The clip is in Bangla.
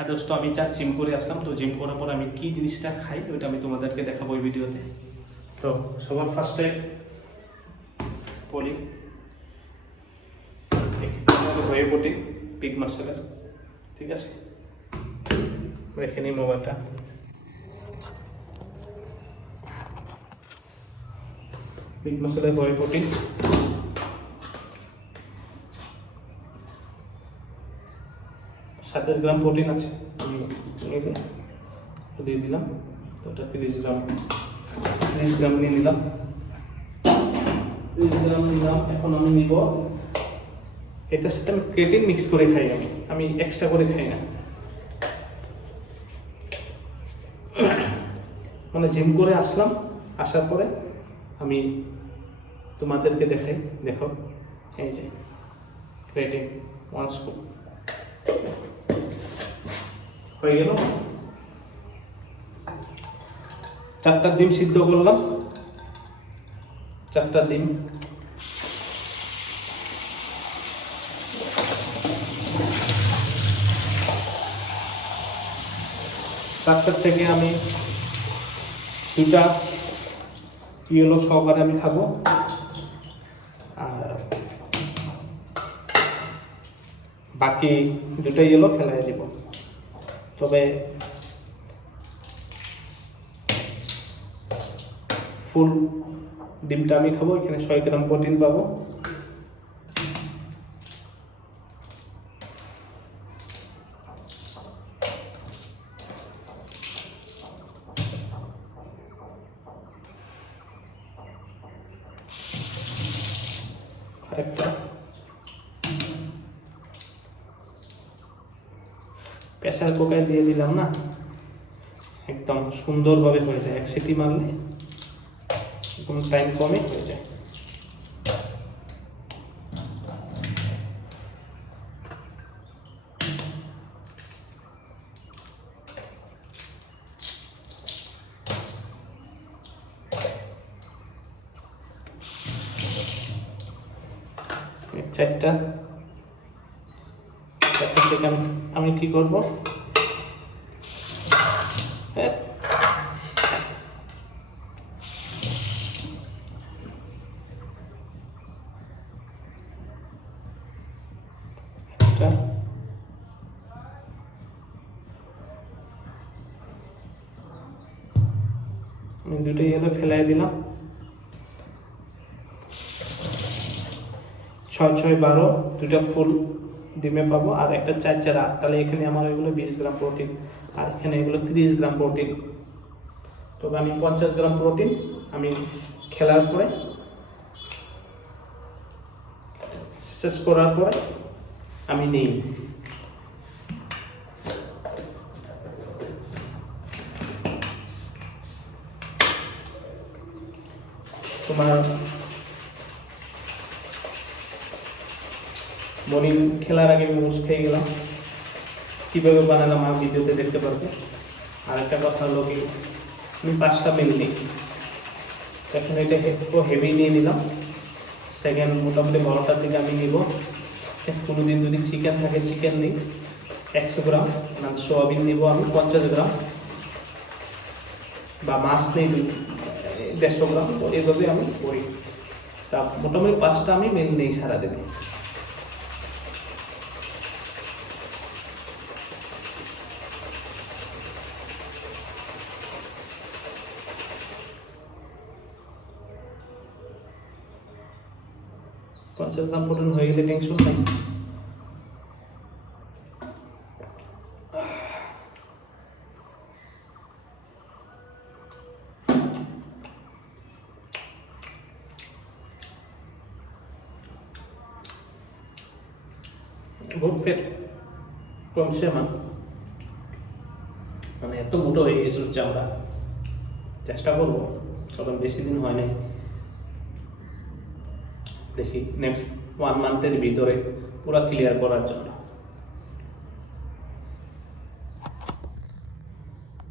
হ্যাঁ দোস্ত, আমি যা জিম করে আসলাম, তো জিম করার পর আমি কি জিনিসটা খাই ওইটা আমি তোমাদেরকে দেখাবো এই ভিডিওতে। তো সবার ফার্স্টে বলি হয়ে প্রোটিন পিগ মাসেলের, ঠিক আছে? রেখে নিই মোবাইলটা। পিগ মাসেলের হয়ে প্রোটিন 27 গ্রাম প্রোটিন আছে, আমি দিয়ে দিলাম। তো ওটা 30 গ্রাম নিয়ে নিলাম। 30 গ্রাম নিলাম। এখন আমি নিব এটার সাথে আমি ক্রিয়েটিন মিক্স করে খাই, আমি এক্সট্রা করে খাই না। মানে জিম করে আসলাম, আসার পরে আমি তোমাদেরকে দেখাই, দেখো এই যে ক্রিয়েটিন 1 স্কুপ হয়ে গেল। 4টা ডিম সিদ্ধ করলাম, 4টা ডিম। তারপর থেকে আমি 2টা ইয়েলো সহকারে আমি খাবো, আর বাকি 2টা ইয়েলো ফেলাই দিব। তবে ফুল ডিমটা আমি খাবো, এখানে 6 গ্রাম প্রোটিন পাবো। একটা প্রেসার কুকারে দিয়ে দিলাম না, একদম সুন্দরভাবে হয়ে যায়। 1 সিটি মারলে একদম টাইম কমে হয়ে যায়। চারটা থেকে আমি কি করব, আমি 2টা ইয়েলো ফেলাই দিলাম। 6 6 12 2টা ফুল ডিমে পাবো, আর একটা 4 4 8। তাহলে এখানে আমার এগুলো 20 গ্রাম প্রোটিন, আর এখানে এগুলো 30 গ্রাম প্রোটিন। তবে আমি 50 গ্রাম প্রোটিন আমি খেলার পরে শেষ করার পরে আমি নিই। তোমার মর্নিং খেলার আগে মোমোস খেয়ে গেলাম, কীভাবে বানালাম আমার ভিডিওতে দেখতে পারবে। আর একটা কথা হলো কি, আমি 5টা মিল নিই। এখন এটা একটু হেভি নিয়ে নিলাম। সেকেন্ড মোটামুটি 12টার দিকে আমি নিব। কোনো দিন যদি চিকেন থাকে চিকেন নিই 100 গ্রাম, মানে সোয়াবিন নিব আমি 50 গ্রাম, বা মাছ নিই 150 গ্রাম। তো এইভাবে আমি করি। তা মোটামুটি 5টা আমি মিল নিই সারাদিনে। পঞ্চাশ গ্রাম প্রোটিন হয়ে গেলে টেনশন নাই। গুড ফেট কমছে আমার, মানে এত মোটো হয়ে গেছে হচ্ছে। আমরা চেষ্টা করবো, কারণ বেশি দিন হয় নাই, দেখি নেক্সট 1 মান্থের ভিতরে পুরো ক্লিয়ার করার জন্য।